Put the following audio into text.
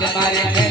哎。